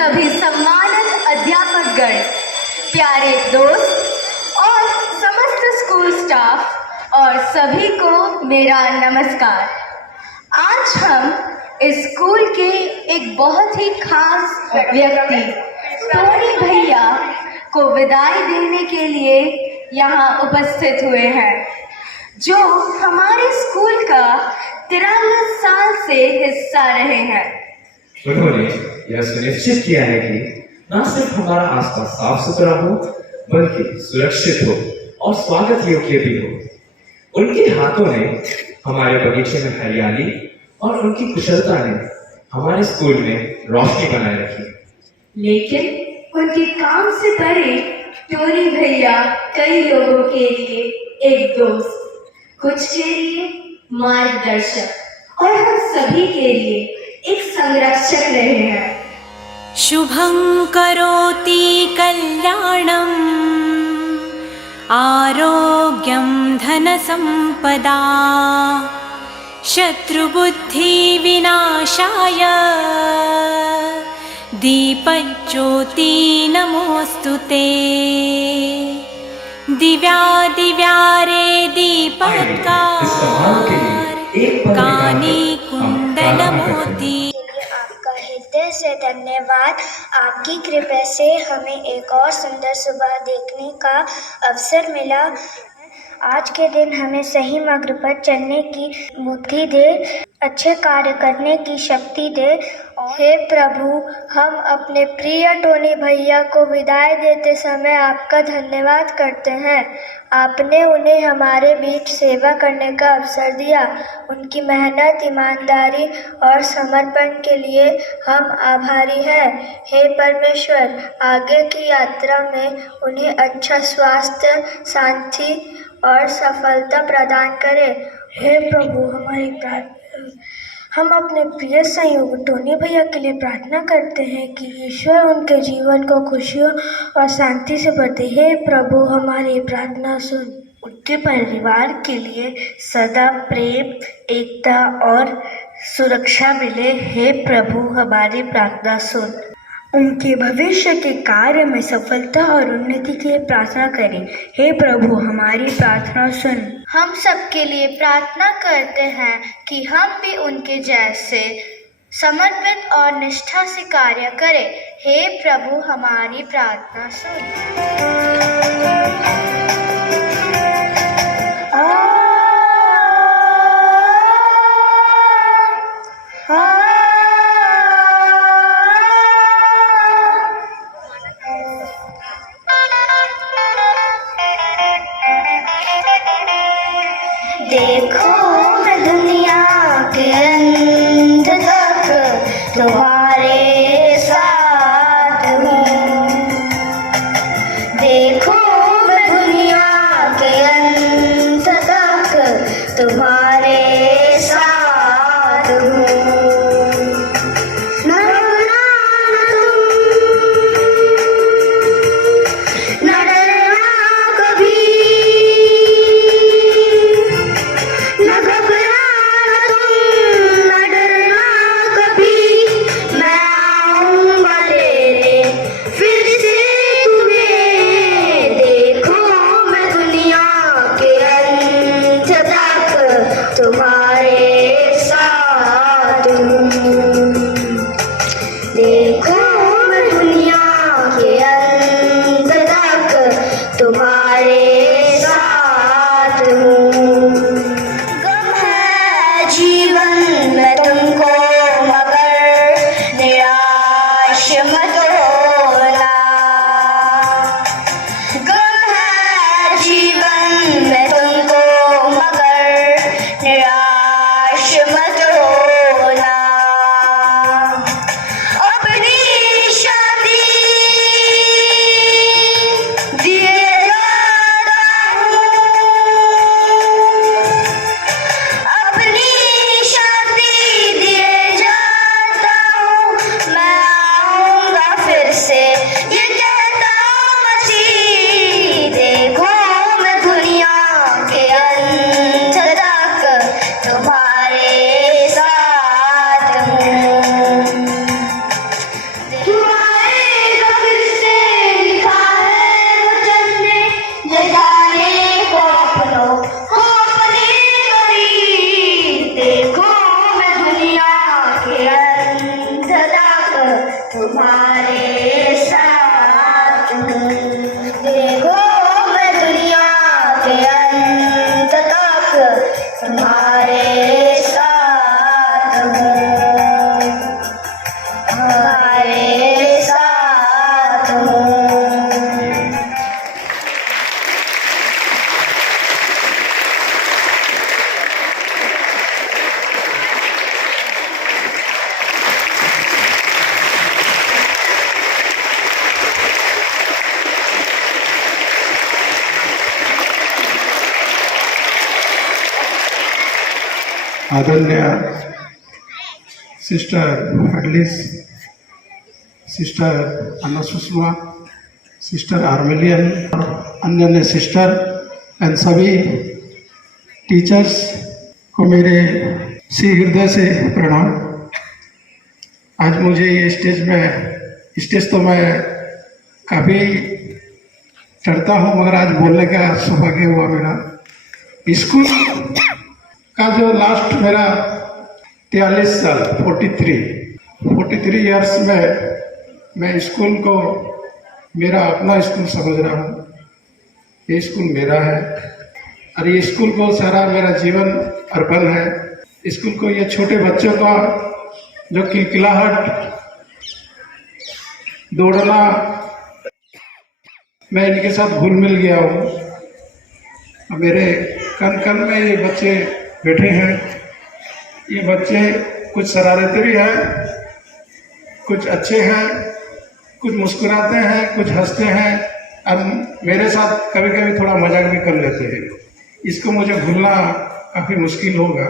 सभी सम्मानित अध्यापकगण, प्यारे दोस्त और समस्त स्कूल स्टाफ और सभी को मेरा नमस्कार। आज हम इस स्कूल के एक बहुत ही खास व्यक्ति टोनी भैया को विदाई देने के लिए यहाँ उपस्थित हुए हैं, जो हमारे स्कूल का 43 साल से हिस्सा रहे हैं। उन्होंने यह सुनिश्चित किया है कि न सिर्फ हमारा आसपास साफ सुथरा हो, बल्कि सुरक्षित हो और स्वागत योग्य भी हो। उनके हाथों ने हमारे बगीचे में हरियाली और उनकी कुशलता ने हमारे स्कूल में रोशनी बनाए रखी। लेकिन उनके काम से परे टोनी भैया कई लोगों के लिए एक दोस्त, कुछ के लिए मार्गदर्शक और हम सभी के लिए एक संरक्षक रहे हैं। शुभं करोति कल्याणं आरोग्यं धनसंपदा शत्रुबुद्धि विनाशाय दीपज्योति नमोस्तुते। दिव्यादिव्यारे दीपत्कार कानी कुंडल मोती। आपका हृदय से धन्यवाद। आपकी कृपा से हमें एक और सुंदर सुबह देखने का अवसर मिला। आज के दिन हमें सही मार्ग पर चलने की बुद्धि दे, अच्छे कार्य करने की शक्ति दे। हे प्रभु, हम अपने प्रिय टोनी भैया को विदाई देते समय आपका धन्यवाद करते हैं। आपने उन्हें हमारे बीच सेवा करने का अवसर दिया। उनकी मेहनत, ईमानदारी और समर्पण के लिए हम आभारी हैं। हे परमेश्वर, आगे की यात्रा में उन्हें अच्छा स्वास्थ्य, शांति और सफलता प्रदान करें। हे प्रभु, हम अपने प्रिय सहयोगी टोनी भैया के लिए प्रार्थना करते हैं कि ईश्वर उनके जीवन को खुशियों और शांति से भर दे। हे प्रभु, हमारी प्रार्थना सुन। उनके परिवार के लिए सदा प्रेम, एकता और सुरक्षा मिले। हे प्रभु, हमारी प्रार्थना सुन। उनके भविष्य के कार्य में सफलता और उन्नति के लिए प्रार्थना करें। हे प्रभु, हमारी प्रार्थना सुन। हम सबके लिए प्रार्थना करते हैं कि हम भी उनके जैसे समर्पित और निष्ठा से कार्य करें। हे प्रभु, हमारी प्रार्थना सुन। देखो मैं दुनिया के अंत तक तुम्हारे साथ हूँ। देखो मैं दुनिया के अंत तक तुम्हारे साथ हूँ। न डरना कभी, न घबराना तुम, न डरना कभी, तुम्हारे साथ हूँ। देखो मैं दुनिया के अंत तक तुम्हारे साथ हूँ, तुम्हारे साथ हूँ। आदरणीय सिस्टर एडलिस, सिस्टर अन्ना सुषमा, सिस्टर आर्मेलियन, अन्य अन्य सिस्टर एंड सभी टीचर्स को मेरे सी हृदय से प्रणाम। आज मुझे ये स्टेज तो मैं काफ़ी चढ़ता हूँ, मगर आज बोलने का सौभाग्य हुआ मेरा। स्कूल का जो लास्ट मेरा 43 साल 43 ईयर्स में मैं स्कूल को मेरा अपना स्कूल समझ रहा हूँ। ये स्कूल मेरा है और ये स्कूल को सारा मेरा जीवन अर्पण है। स्कूल को ये छोटे बच्चों का जो किलकिलाहट, दौड़ना, मैं इनके साथ घुल मिल गया हूँ। मेरे कन कन में ये बच्चे बैठे हैं। ये बच्चे कुछ शरारती भी हैं, कुछ अच्छे हैं, कुछ मुस्कुराते हैं, कुछ हंसते हैं और मेरे साथ कभी कभी थोड़ा मजाक भी कर लेते हैं। इसको मुझे भूलना काफ़ी मुश्किल होगा,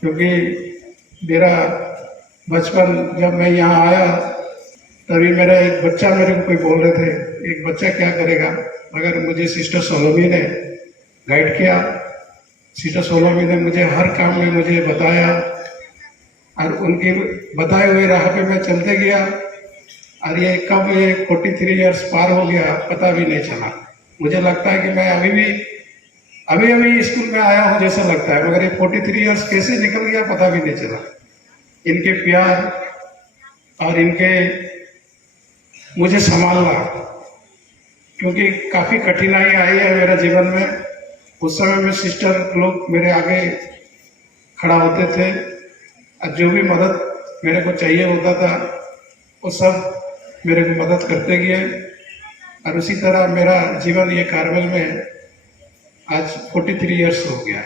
क्योंकि मेरा बचपन जब मैं यहाँ आया तभी मेरा एक बच्चा मेरे को कोई बोल रहे थे, एक बच्चा क्या करेगा, मगर मुझे सिस्टर सोलोमी ने गाइड किया। सिस्टर सोलोमी ने मुझे हर काम में मुझे बताया और उनके बताए हुए राह पे मैं चलते गया और ये कब ये 43 ईयर्स पार हो गया पता भी नहीं चला। मुझे लगता है कि मैं अभी स्कूल में आया हूँ जैसा लगता है, मगर ये 43 ईयर्स कैसे निकल गया पता भी नहीं चला। इनके प्यार और इनके मुझे संभालना, क्योंकि काफ़ी कठिनाई आई है मेरे जीवन में। उस समय में सिस्टर लोग मेरे आगे खड़ा होते थे और जो भी मदद मेरे को चाहिए होता था वो सब मेरे को मदद करते गए और उसी तरह मेरा जीवन ये कार्मेल में आज 43 ईयर्स हो गया।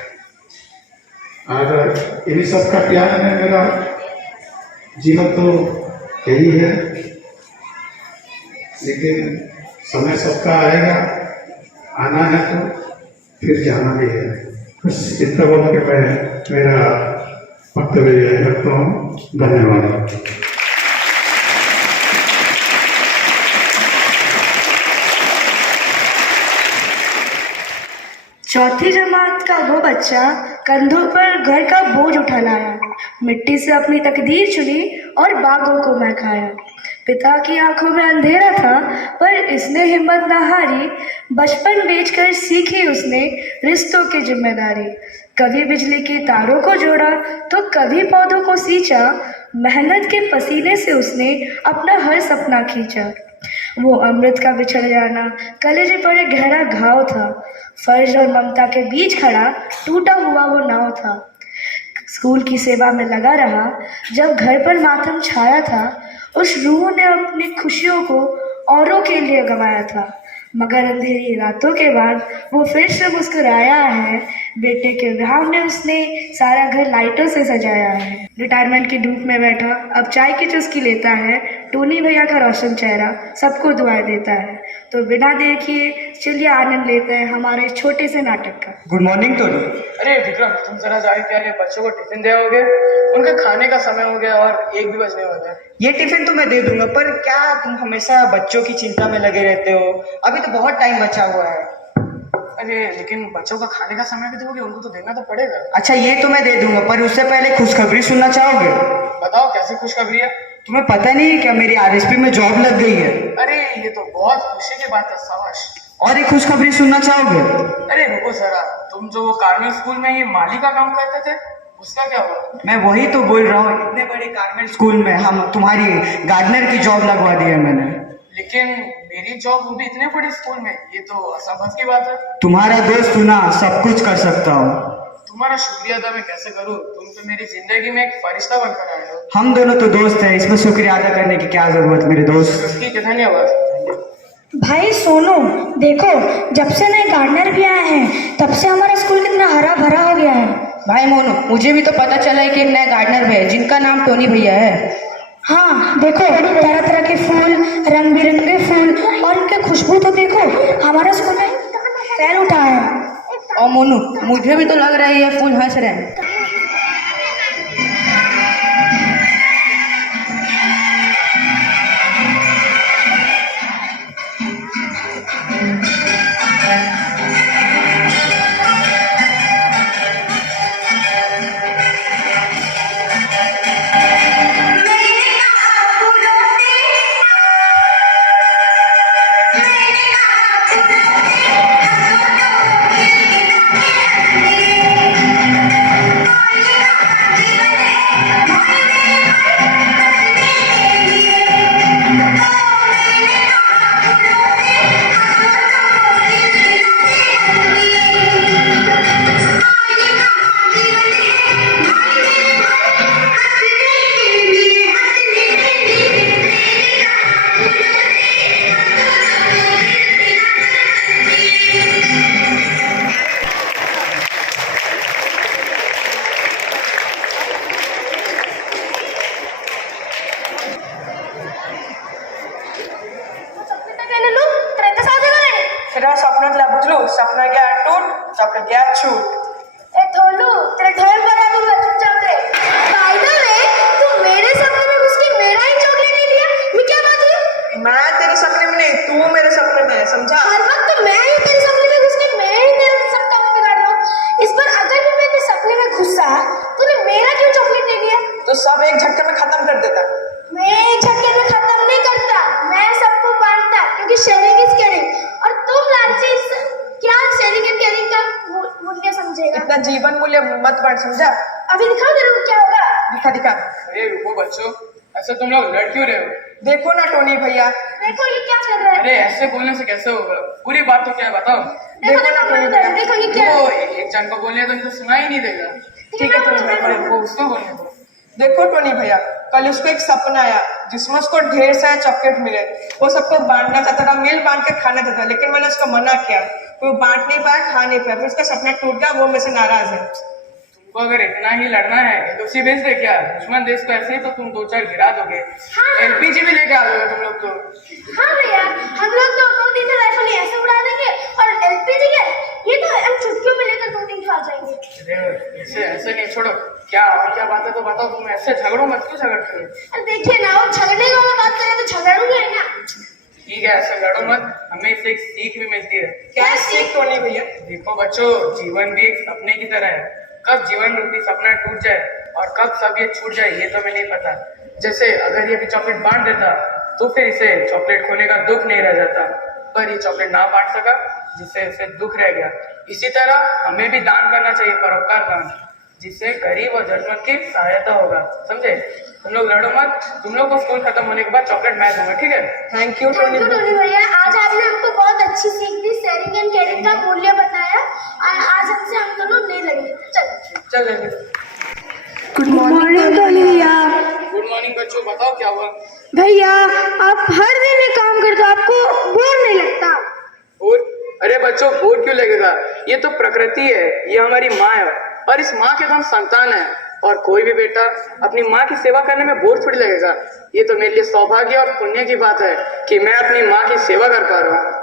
और इन्हीं सब का प्यार में मेरा जीवन तो यही है, लेकिन समय सबका आएगा, आना है तो फिर जाना भी है। बस इतना बोल के मैं मेरा वक्तव्य यही रखता हूँ। धन्यवाद। चौथी जमात का वो बच्चा कंधों पर घर का बोझ उठा लाया, मिट्टी से अपनी तकदीर चुनी और बागों को महकाया। पिता की आंखों में अंधेरा था पर इसने हिम्मत न हारी, बचपन बेचकर सीखी उसने रिश्तों की जिम्मेदारी। कभी बिजली के तारों को जोड़ा तो कभी पौधों को सींचा, मेहनत के पसीने से उसने अपना हर सपना खींचा। वो अमृत का बिछड़ जाना कलेजे पर एक गहरा घाव था, फर्ज और ममता के बीच खड़ा टूटा हुआ वो नाव था। स्कूल की सेवा में लगा रहा, जब घर पर मातम छाया था, उस रूह ने अपनी खुशियों को औरों के लिए गंवाया था। मगर अंधेरी रातों के बाद वो फिर से मुस्कुराया है, बेटे के विवाह में उसने सारा घर लाइटों से सजाया है। रिटायरमेंट की धूप में बैठा अब चाय की चुस्की लेता है, टोनी भैया का रोशन चेहरा सबको दुआएं देता है। तो बिना देर किए चलिए आनंद लेते हैं हमारे छोटे से नाटक का। Good morning Tony. अरे विक्रम, तुम जरा जाके क्या ये बच्चों को टिफिन दे आओगे? उनका खाने का समय हो गया और 1 भी बजने वाला है। ये टिफिन तो मैं दे दूंगा, पर क्या तुम हमेशा बच्चों की चिंता में लगे रहते हो? अभी तो बहुत टाइम बचा हुआ है। अरे लेकिन बच्चों का खाने का समय भी दोगे, उनको तो देना तो पड़ेगा। अच्छा ये तो मैं दे दूंगा, पर उससे पहले खुशखबरी सुनना चाहोगे? बताओ कैसी खुशखबरी है? तुम्हें पता नहीं है क्या, मेरी आरएसपी में जॉब लग गई है। अरे ये तो बहुत खुशी की बात है, शाबाश। और एक खुशखबरी सुनना चाहोगे? अरे रुको जरा, तुम जो कार्मेल स्कूल में ये माली का काम करते थे उसका क्या हुआ? मैं वही तो बोल रहा हूँ, इतने बड़े गवर्नमेंट स्कूल में हम तुम्हारी गार्डनर की जॉब लगवा दी है मैंने। लेकिन मेरी जॉब वो भी इतने बड़े स्कूल में, ये तो असंभव की बात है। तुम्हारा दोस्त हूँ ना, सब कुछ कर सकता हूँ। तुम्हारा शुक्रिया अदा मैं कैसे करूँ? तुम तो मेरी जिंदगी में एक फरिश्ता बनकर आए हो। हम दोनों तो दोस्त हैं, इसमें शुक्रिया अदा करने की क्या जरूरत मेरे दोस्त। ठीक है, धन्यवाद। भाई सोनू, देखो जब से नए गार्डनर भी आए हैं तब से हमारा स्कूल कितना हरा भरा हो गया है। भाई मोनू, मुझे भी तो पता चला है कि एक नए गार्डनर भी है जिनका नाम टोनी भैया है। हाँ देखो, तरह तरह के फूल, रंग बिरंगे फूल और इनके खुशबू तो देखो, हमारा स्कूल में फैल उठा है। और मोनू, मुझे भी तो लग रहा है ये फूल हंस रहे हैं। तेरा स्वप्नातला बुजलू, सपना गया टूट, सपना गया छूट। ए थोलू, तेरा ढेर करा दूंगा, चुपचाप रहे। बाय द वे, तू मेरे सपने में घुस के मेरा ही चॉकलेट नहीं लिया, मैं क्या बात हुई? मैं तेरे सपने में नहीं, तू मेरे सपने में है, समझा? हर वक्त तो मैं ही तेरे सपने में घुस के मैं ही तेरे सब काम बिगाड़ रहा हूँ। इस बार अगर भी मैं तेरे सपने में घुसा, तूने मेरा क्यों चॉकलेट ले लिया? तो सब एक झटके में खत्म कर देता। मैं एक झटके में खत्म नहीं करता, मैं सबको बांटता, क्योंकि शेयरिंग इज केयरिंग। और तुम लालची क्या शेयरिंग एंड केयरिंग का मूल्य समझेगा? इतना जीवन मूल्य मत बांट, समझा? अभी दिखाओ तेरे को क्या होगा। दिखा दिखा। अरे रुको बच्चों, ऐसे तुम लोग लड़ क्यों रहे हो? देखो ना टोनी भैया। देखो ये क्या कर रहा है। अरे ऐसे बोलने से कैसे होगा? पूरी बात तो क्या है बताओ। देखो ना टोनी भैया, देखो ये क्या वो है। एक जन को बोलने तो इनको सुना ही नहीं देगा। ठीक है, तुम वो उसको बोलने दो। देखो टोनी भैया, कल उसको एक सपना आया जिसमें उसको ढेर सारे चॉकलेट मिले। वो सबको बांटना चाहता था, मिल बांट के खाना चाहता था, लेकिन मैंने उसको मना किया। वो बांट नहीं पाया, खा नहीं पाया, फिर उसका सपना टूट गया। वो मेरे से नाराज है। तुमको अगर इतना ही लड़ना है तो उसी भेज दे क्या? दुश्मन देश को ऐसे ही तो तुम 2-4 गिरा दोगे। एलपीजी भी लेके आ दोगे तुम लोग तो। हाँ भैया, हम लोग तो 2-3 राइफल ऐसे उड़ा देंगे और एलपीजी के ये तो हम चुटकियों में लेकर 2-3 खा जाएंगे। ऐसे नहीं, छोड़ो। क्या और क्या बात है तो बताओ। तुम ऐसे झगड़ो मत, क्यों झगड़ते हो? देखिए ना, वो झगड़ने की वाला बात करें तो झगड़ूंगे ना। ठीक है, ऐसे लड़ो मत। हमें इससे एक सीख भी मिलती है। क्या सीख टोनी भैया? देखो बच्चों, जीवन भी एक सपने की तरह है। कब जीवन रूपी सपना टूट जाए और कब सब ये छूट जाए ये तो हमें नहीं पता। जैसे अगर ये भी चॉकलेट बांट देता तो फिर इसे चॉकलेट खोने का दुख नहीं रह जाता, पर ये चॉकलेट ना बांट सका जिससे उसे दुख रह गया। इसी तरह हमें भी दान करना चाहिए, परोपकार दान, जिससे गरीब और जरूरतमंद की सहायता होगा। समझे? तुम लोग लड़ो मत। तुम लोग को स्कूल खत्म होने के बाद चॉकलेट मैं दूंगा, ठीक है? थैंक यू टोनी भैया। आज आपने हमको बहुत अच्छी सीख दी, शेयरिंग एंड केयरिंग का मूल्य बताया। आज हमसे हम दोनों नहीं लड़ेंगे। चल। गुड मॉर्निंग टोनी भैया। गुड मॉर्निंग बच्चों, बताओ क्या हुआ? भैया आप हर दिन ये काम करते हो, आपको बोर नहीं लगता? और अरे बच्चों, बोर क्यों लगेगा? ये तो प्रकृति है, ये हमारी माँ है और इस माँ के तो हम संतान है। और कोई भी बेटा अपनी माँ की सेवा करने में बोर थोड़ी लगेगा। ये तो मेरे लिए सौभाग्य और पुण्य की बात है कि मैं अपनी माँ की सेवा कर पा रहा हूँ।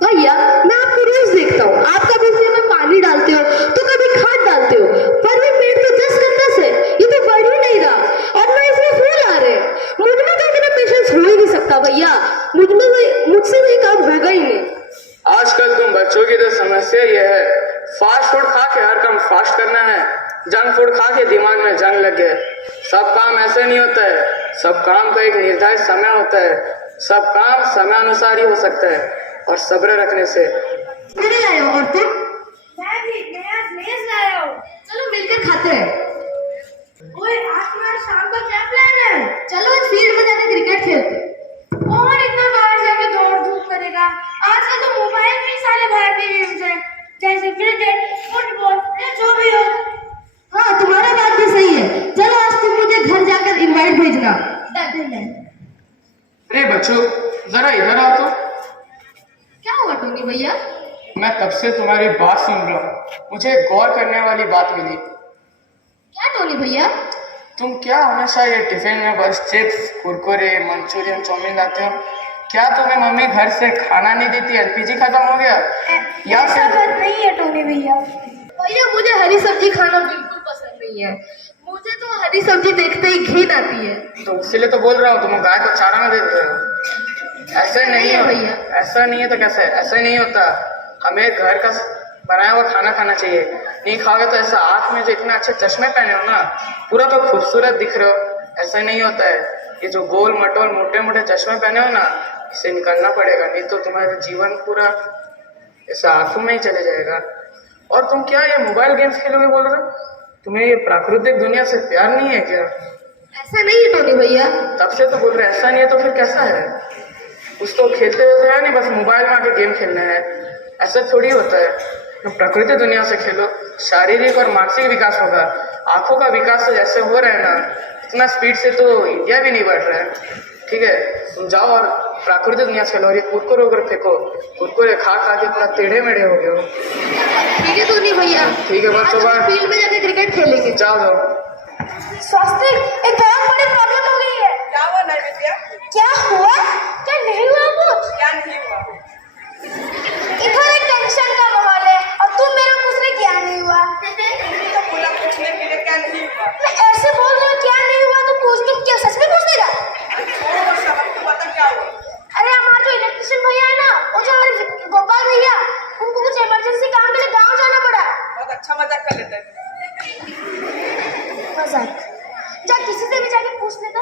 भैया मैं आपको रोज देखता हूँ, आप कभी इसमें पानी डालते हो तो कभी खाद डालते हो, पर ये पेड़ तो 10 का 10 है, ये तो बढ़ ही नहीं रहा और ना इसमें फूल आ रहे हैं। मुझमें तो इतना पेशेंस हो ही नहीं सकता भैया, मुझसे ये काम होगा ही नहीं। आजकल तुम बच्चों की तो समस्या ये है, फास्ट फूड खा के हर काम फास्ट करना है, जंक फूड खा के दिमाग में जंग लग गया। सब काम ऐसे नहीं होता है, सब काम का एक निर्धारित समय होता है, सब काम समय अनुसार ही हो सकता है और सब्र रखने से। लाए हो और तुम? मैं आज लेस लाया हूँ, चलो मिलकर खाते हैं। ओए आज तुम्हारा शाम का क्या प्लान है? चलो आज फील्ड में जाके क्रिकेट खेलते हैं। और इतना बाहर जाके दौड़ धूप करेगा? आजकल तो मोबाइल में ही सारे बाहर के गेम्स हैं, जैसे क्रिकेट, फुटबॉल या जो भी हो। हाँ, तुम्हारा बात भी सही है। चलो आज तुम मुझे घर जाकर इनवाइट भेजना। अरे बच्चों, जरा इधर आओ तो। क्या हुआ टोनी भैया? मैं तब से तुम्हारी बात सुन रहा हूँ, मुझे गौर करने वाली बात मिली। क्या टोनी भैया? तुम क्या हमेशा ये टिफिन में बस चिप्स, कुरकुरे, मंचूरियन, चाउमीन लाते हो? क्या तुम्हें मम्मी घर से खाना नहीं देती? एलपीजी खत्म हो गया? या ऐसा फिर बात नहीं है टोनी भैया। भैया मुझे हरी सब्जी खाना बिल्कुल पसंद नहीं है। मुझे तो हरी सब्जी देखते ही घिन आती है। तो इसीलिए तो बोल रहा हूँ, तुम गाय को चारा ना देते हो। ऐसे नहीं है भैया, ऐसा नहीं है तो कैसे? ऐसे नहीं होता। हमें घर का बनाया हुआ खाना खाना चाहिए। नहीं खाओगे तो ऐसा आँख में जो इतने अच्छे चश्मे पहने हो ना, पूरा तो खूबसूरत दिख रहे हो। ऐसा नहीं होता है। ये जो गोल मटोल मोटे मोटे चश्मे पहने हो ना, इसे निकालना पड़ेगा, नहीं तो तुम्हारा जीवन पूरा ऐसा आंखों में ही चले जाएगा। और तुम क्या ये मोबाइल गेम्स खेलोगे बोल रहे हो? तुम्हें ये प्राकृतिक दुनिया से प्यार नहीं है क्या? ऐसा नहीं है टोनी भैया। तब से तो बोल रहे ऐसा नहीं है, तो फिर कैसा है? कुछ तो खेलते रहते हैं, नहीं बस मोबाइल में आके गेम खेलना है। ऐसा थोड़ी होता है। तो प्रकृति दुनिया से खेलो, शारीरिक और मानसिक विकास होगा। आंखों का विकास तो जैसे हो रहा है ना, इतना स्पीड से तो इंडिया भी नहीं बढ़ रहा है। ठीक है, तुम जाओ और प्राकृतिक दुनिया से खेलो। और ये कुरकुरे वगैरह फेंको, कुरकुरे खा खा के पूरा टेढ़े मेढ़े हो गए हो। ठीक है टोनी भैया, ठीक है बच्चों, फील्ड में जाके क्रिकेट खेलेंगे। जाओ जाओ। स्वास्थ्य एक बहुत बड़ी प्रॉब्लम हो गई है। क्या हुआ नैवेद्या? क्या हुआ? क्या नहीं हुआ कुछ? क्या नहीं हुआ? इधर एक टेंशन का माहौल है और तुम मेरे पूछ रहे क्या नहीं हुआ। तो बोला पूछने के लिए क्या नहीं हुआ। मैं ऐसे बोल रहा हूँ क्या नहीं हुआ तो पूछ, तुम क्या सच में पूछ देगा? छोड़ो सबक, तो बता क्या हुआ। अरे हमारा जो इलेक्ट्रिशियन भैया है ना, वो जो हमारे गोपाल भैया, उनको कुछ इमरजेंसी काम के लिए गाँव जाना पड़ा। बहुत अच्छा मजाक कर लेते हैं। मजाक? जा किसी से भी जाके पूछ लेता।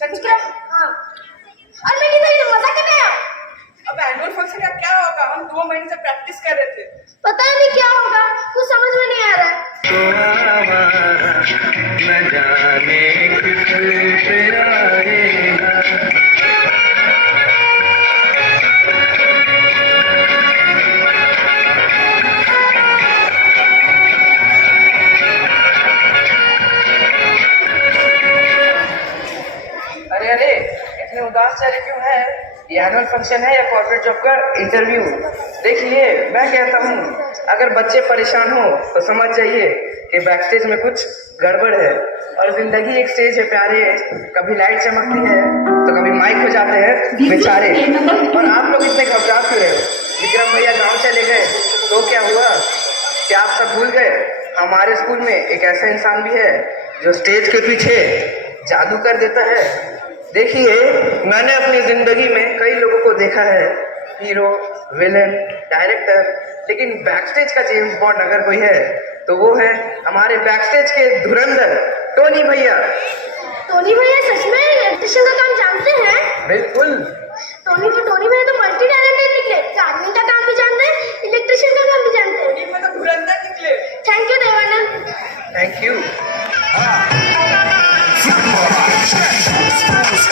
सच में? हाँ। और मैं किधर मजाक करने आया? अब एनुअल फंक्शन का क्या होगा? हम 2 महीने से प्रैक्टिस कर रहे थे। पता नहीं क्या होगा, कुछ समझ में नहीं आ रहा है। न जाने किस अरे अरे, इतने उदास चेहरे क्यों है? ये एनुअल फंक्शन है या कॉर्पोरेट जॉब का इंटरव्यू? देखिए, मैं कहता हूँ अगर बच्चे परेशान हो तो समझ जाइए कि बैक स्टेज में कुछ गड़बड़ है। और जिंदगी एक स्टेज है प्यारे, कभी लाइट चमकती है तो कभी माइक हो जाते हैं बेचारे। और आप लोग इतने घबरा क्यों रहे हो? विक्रम भैया गाँव चले गए तो क्या हुआ? क्या आप सब भूल गए? हमारे स्कूल में एक ऐसा इंसान भी है जो स्टेज के पीछे जादू कर देता है। देखिए, मैंने अपनी जिंदगी में कई लोगों को देखा है, हीरो, विलेन, डायरेक्टर, लेकिन बैकस्टेज का जेम्स बॉन्ड अगर कोई है तो वो है हमारे बैकस्टेज के धुरंधर टोनी भैया। टोनी भैया सच में इलेक्ट्रिशियन का काम जानते हैं? बिल्कुल। टोनी भैया तो मल्टी टैलेंटेड निकले, गार्डनिंग का काम भी जानते हैं, इलेक्ट्रिशियन का काम भी जानते हैं। टोनी में तो धुरंधर निकले। Thank you Devanand. Thank you.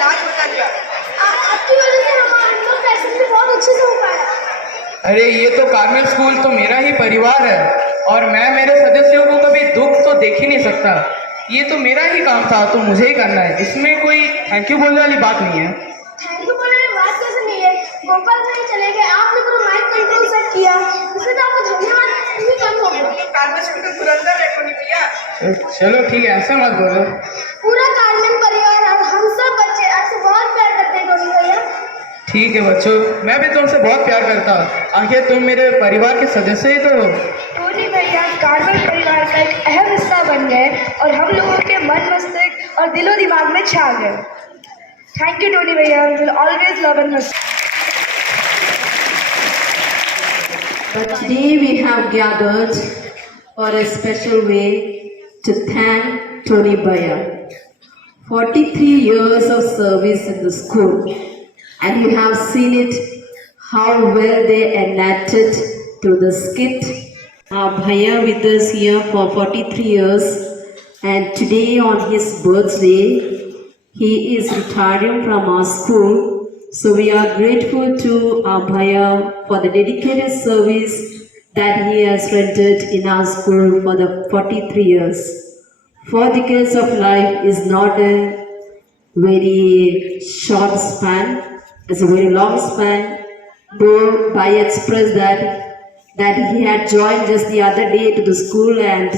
नाच बता दिया। आपकी वजह से हमारा लोग पैसे भी बहुत अच्छे से हो पाया। अरे ये तो कार्मेल स्कूल तो मेरा ही परिवार है और मैं मेरे सदस्यों को कभी दुख तो देख ही नहीं सकता। ये तो मेरा ही काम था तो मुझे ही करना है, इसमें कोई थैंक यू बोलने वाली बात नहीं है। थैंक यू बोलने की बात कैसे नहीं है? गोपाल भाई चले गए, आपने पूरा माइक कंट्रोल सेट किया, इससे तो आपको धन्यवाद भी कम हो गया। कार्मेल स्कूल का धुरंधर है टोनी भैया। चलो ठीक है, ऐसा मत बोलो। पूरा कार्मेल परिवार और हम सब बच्चे आपसे बहुत प्यार करते हैं टोनी भैया। ठीक है बच्चों, मैं भी तुमसे बहुत प्यार करता हूँ, आखिर तुम मेरे परिवार के सदस्य ही तो हो। टोनी भैया कार्मेल परिवार का एक अहम हिस्सा बन गए और हम लोगों के मन मस्तिष्क और दिलो दिमाग में छा गए। थैंक यू टोनी भैया, will always love and miss. But today we have gathered for a special way to thank Tony Bhaiya. 43 years of service in the school, and you have seen it, how well they enacted through the skit. Bhaiya with us here for 43 years, and today on his birthday, he is retiring from our school. So we are grateful to our Bhaiya for the dedicated service that he has rendered in our school for the 43 years. 4 decades of life is not a very short span, it's a very long span. Though Bhaiya expressed that he had joined just the other day to the school, and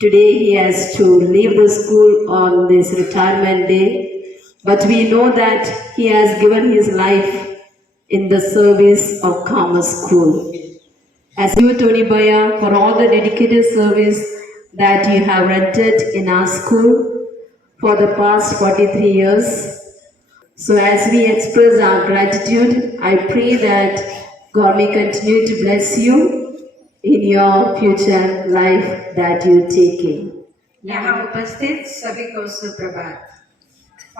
today he has to leave the school on this retirement day. But we know that he has given his life in the service of Commerce School. As you, Tony Bhaiya, for all the dedicated service that you have rendered in our school for the past 43 years. So as we express our gratitude, I pray that God may continue to bless you in your future life that you take in. यहाँ उपस्थित सभी को सुप्रभात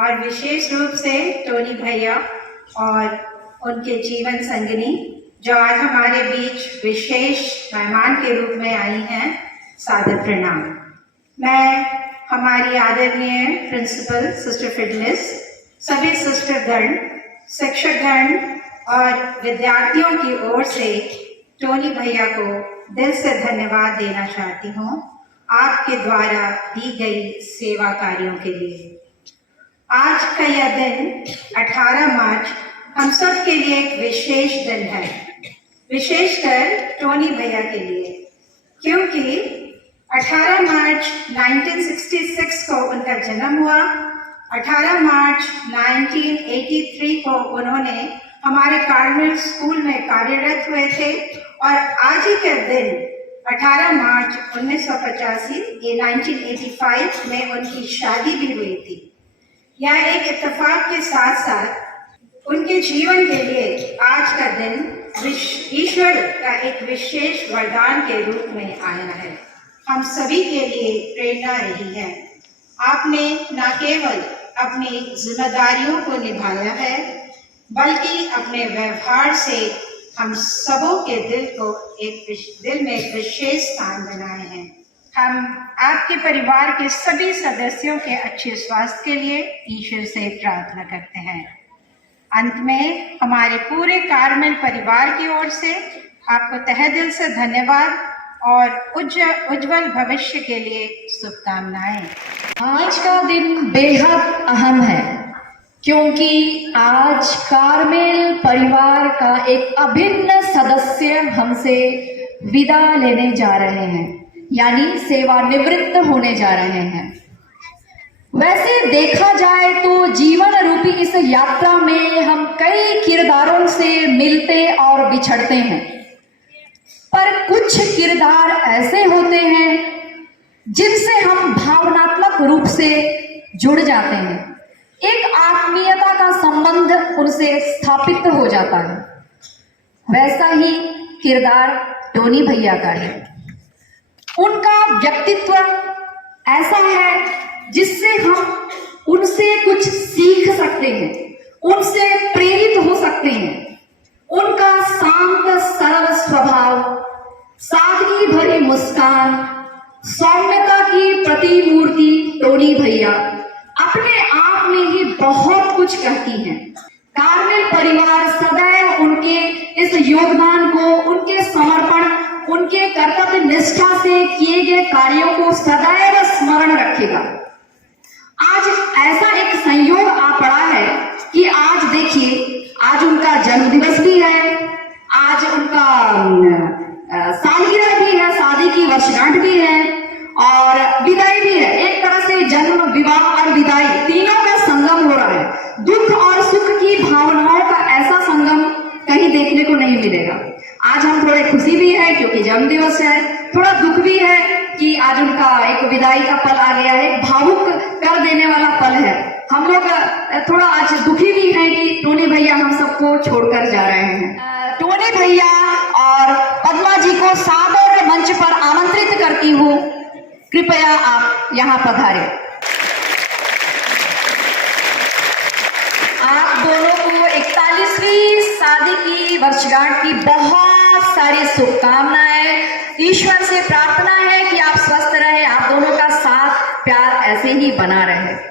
और विशेष रूप से Tony भैया और उनके जीवन संगिनी जो आज हमारे बीच विशेष मेहमान के रूप में आई हैं, सादर प्रणाम। मैं हमारी आदरणीय प्रिंसिपल सिस्टर फिडलिस, सभी सिस्टरगण, शिक्षकगण और विद्यार्थियों की ओर से टोनी भैया को दिल से धन्यवाद देना चाहती हूँ आपके द्वारा दी गई सेवा कार्यों के लिए। आज का यह दिन 18 मार्च हम सब के लिए एक विशेष दिन है, विशेषकर टोनी भैया के लिए, क्योंकि 18 मार्च 1966 को उनका जन्म हुआ। 18 मार्च 1983 को उन्होंने हमारे कार्मेल स्कूल में कार्यरत हुए थे और आज ही के दिन 18 मार्च 1985 1985 में उनकी शादी भी हुई थी। यह एक इत्तेफाक के साथ साथ उनके जीवन के लिए आज का दिन ईश्वर का एक विशेष वरदान के रूप में आया है, हम सभी के लिए प्रेरणा रही है। आपने न केवल अपनी जिम्मेदारियों को निभाया है, बल्कि अपने व्यवहार से हम सबों के दिल में एक विशेष स्थान बनाए हैं। हम आपके परिवार के सभी सदस्यों के अच्छे स्वास्थ्य के लिए ईश्वर से प्रार्थना करते हैं। अंत में हमारे पूरे कार्मेल परिवार की ओर से आपको तहे दिल से धन्यवाद और उज्जवल भविष्य के लिए शुभकामनाएं। आज का दिन बेहद अहम है, क्योंकि आज कार्मेल परिवार का एक अभिन्न सदस्य हमसे विदा लेने जा रहे हैं, यानी सेवानिवृत्त होने जा रहे हैं। वैसे देखा जाए तो जीवन रूपी इस यात्रा में हम कई किरदारों से मिलते और बिछड़ते हैं, पर कुछ किरदार ऐसे होते हैं जिनसे हम भावनात्मक रूप से जुड़ जाते हैं, एक आत्मीयता का संबंध उनसे स्थापित हो जाता है। वैसा ही किरदार टोनी भैया का है। उनका व्यक्तित्व ऐसा है जिससे हम उनसे कुछ सीख सकते हैं, उनसे प्रेरित हो सकते हैं। उनका शांत सरल स्वभाव, सादगी भरी मुस्कान, सौम्यता की प्रतिमूर्ति टोनी भैया अपने आप में ही बहुत कुछ कहती हैं। कार्मेल परिवार सदैव उनके इस योगदान को, उनके समर्पण, उनके कर्तव्य निष्ठा से किए गए कार्यों को सदैव स्मरण रखेगा। आज ऐसा एक संयोग आ पड़ा है कि आज देखिए, आज उनका जन्मदिवस भी है, आज उनका सालगिरह भी है, शादी की वर्षगांठ भी है और विदाई भी है। एक तरह से जन्म, विवाह और विदाई तीनों का संगम हो रहा है। दुख और सुख की भावनाओं का ऐसा संगम कहीं देखने को नहीं मिलेगा। आज हम थोड़े खुशी भी है क्योंकि जन्मदिवस है, थोड़ा दुख भी है कि आज उनका एक विदाई का पल आ गया है, भावुक कर देने वाला पल है। हम लोग थोड़ा आज दुखी भी हैं कि टोनी भैया हम सबको छोड़कर जा रहे हैं। टोनी भैया और पद्मा जी को सादर मंच पर आमंत्रित करती हूँ। कृपया आप यहाँ पधारें। आप दोनों को 41वीं शादी की वर्षगांठ की बहुत सारी शुभकामनाएं। ईश्वर से प्रार्थना है कि आप स्वस्थ रहें, आप दोनों का साथ प्यार ऐसे ही बना रहे।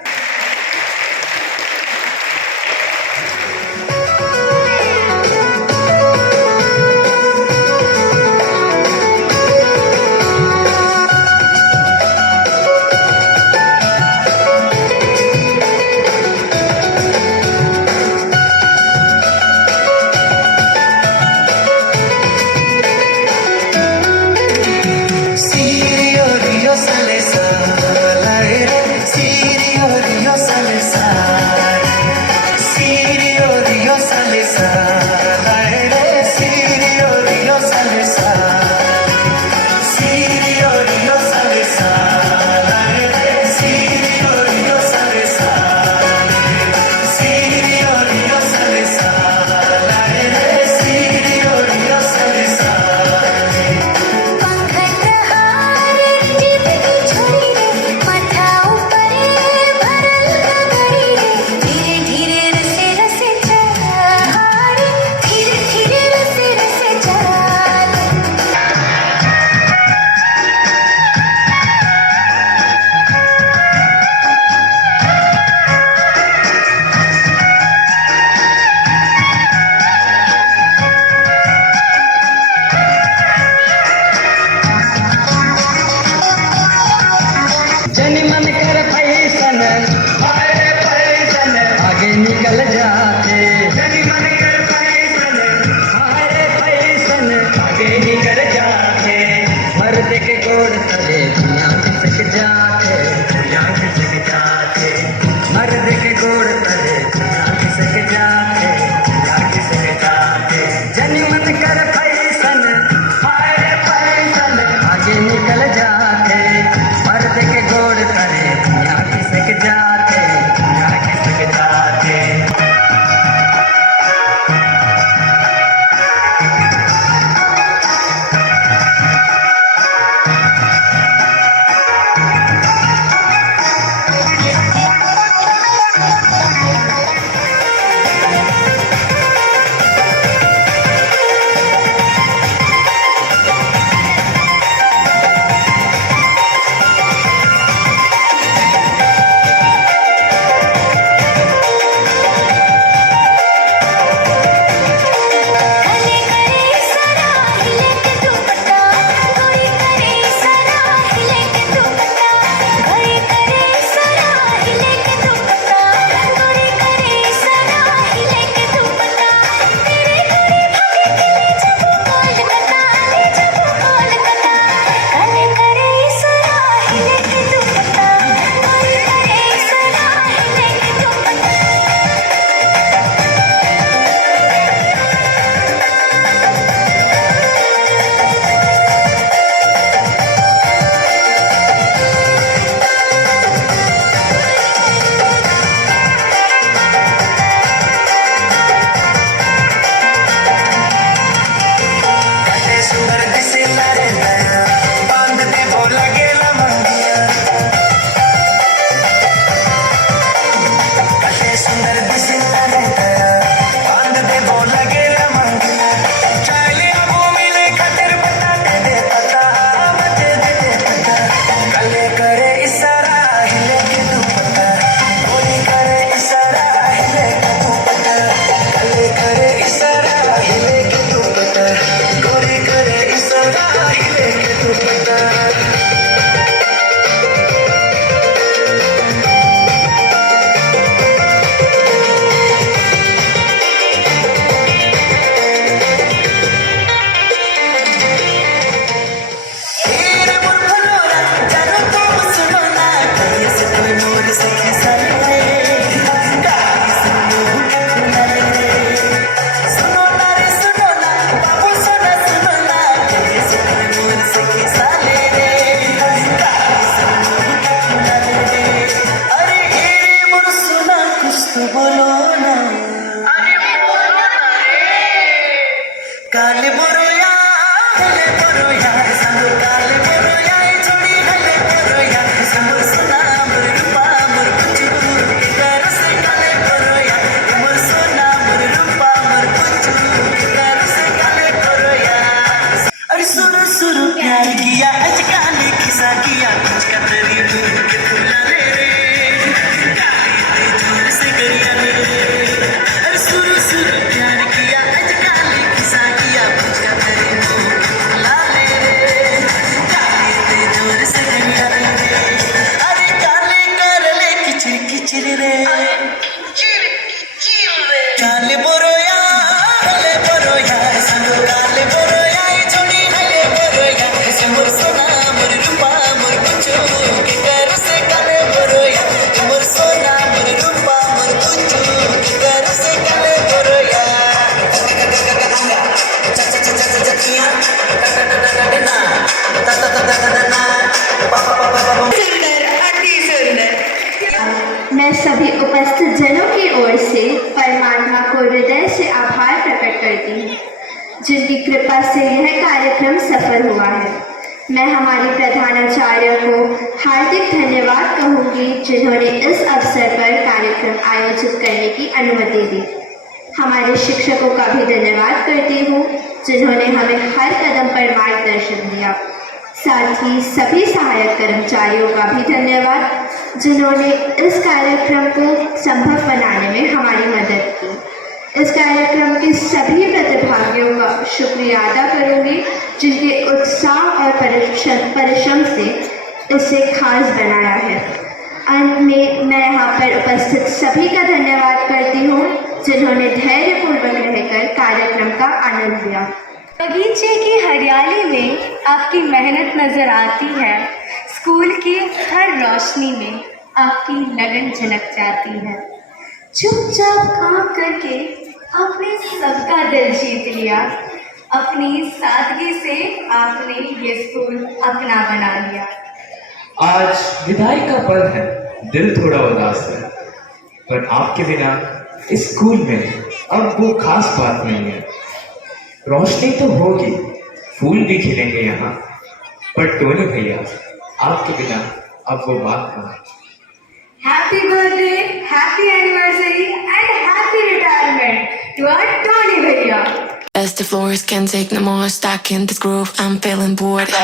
कृपा से यह कार्यक्रम सफल हुआ है। मैं हमारी प्रधानाचार्य को हार्दिक धन्यवाद कहूँगी जिन्होंने इस अवसर पर कार्यक्रम आयोजित करने की अनुमति दी। हमारे शिक्षकों का भी धन्यवाद करती हूँ जिन्होंने हमें हर कदम पर मार्गदर्शन दिया। साथ ही सभी सहायक कर्मचारियों का भी धन्यवाद जिन्होंने इस कार्यक्रम को संभव बनाने में हमारी मदद की। इस कार्यक्रम के सभी प्रतिभागियों का शुक्रिया अदा करूंगी जिनके उत्साह और परिश्रम से इसे खास बनाया है। अंत में मैं यहाँ पर उपस्थित सभी का धन्यवाद करती हूँ जिन्होंने धैर्यपूर्वक रहकर कार्यक्रम का आनंद लिया। बगीचे की हरियाली में आपकी मेहनत नजर आती है। स्कूल की हर रोशनी में आपकी लगन झलक जाती है। चुपचाप काम करके आपने सबका दिल जीत लिया। अपनी सादगी से आपने ये स्कूल अपना बना लिया। आज विदाई का पल है, दिल थोड़ा उदास है, पर आपके बिना इस स्कूल में अब वो खास बात नहीं है। रोशनी तो होगी, फूल भी खिलेंगे यहाँ, पर टोनी भैया आपके बिना अब वो बात कहाँ। Happy birthday, happy anniversary and happy retirement to our Tony Bhaiya. As the floors can take no more, stuck in this groove, I'm feeling bored.